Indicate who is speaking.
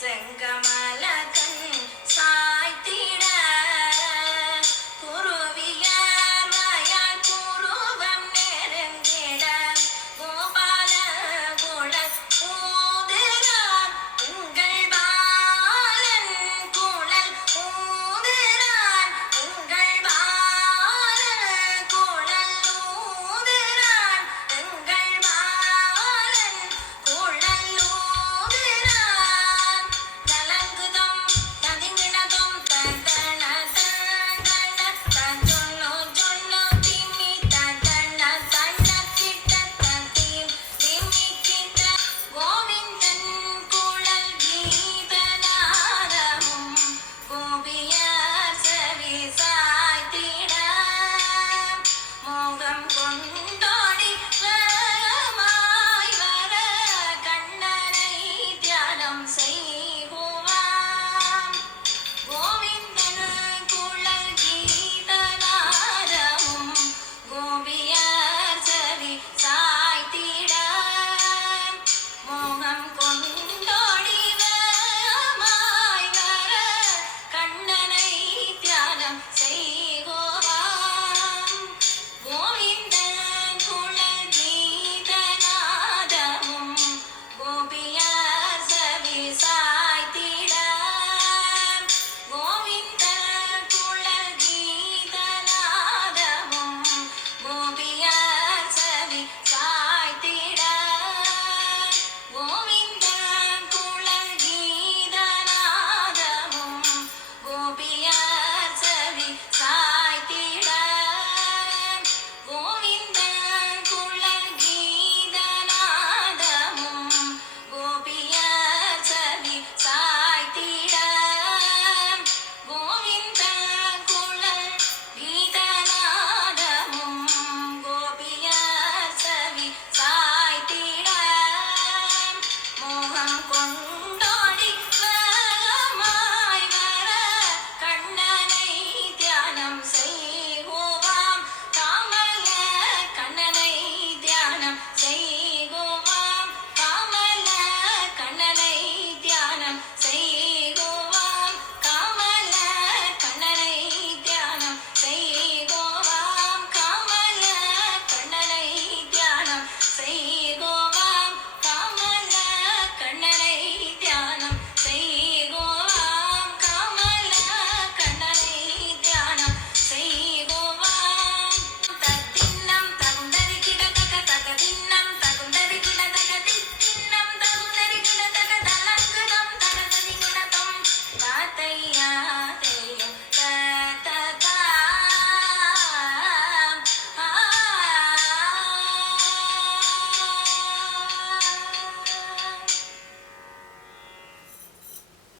Speaker 1: Sing.